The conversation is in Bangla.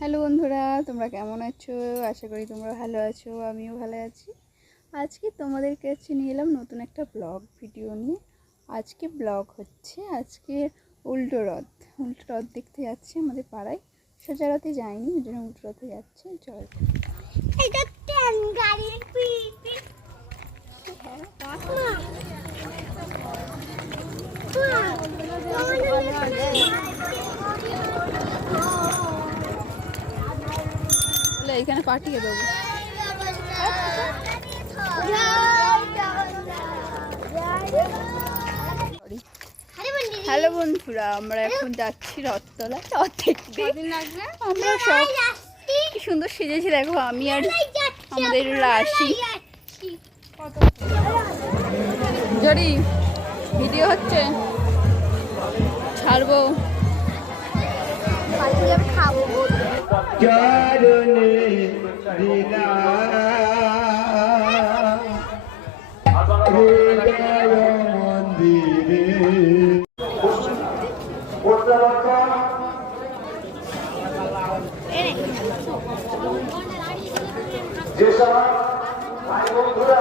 হ্যালো বন্ধুরা, তোমরা কেমন আছো? আশা করি তোমরা ভালো আছো, আমিও ভালো আছি। আজকে তোমাদের কাছে নিয়ে এলাম নতুন একটা ব্লগ ভিডিও নিয়ে। আজকে ব্লগ হচ্ছে উল্টো রথ দেখতে যাচ্ছে আমাদের পাড়ায়। সোজা রথে যায়নি, ওই জন্য উল্টো রথে যাচ্ছে। চল এইখানে পাঠিয়ে দেবো। হ্যালো বন্ধুরা, আমরা এখন যাচ্ছি রথতলা। রথ দেখতে আমরা সব কি সুন্দর সেজেছি, দেখো আমি আর আমাদের রাশি। জরি ভিডিও হচ্ছে, ছাড়বো। যেসব ভাই বন্ধুরা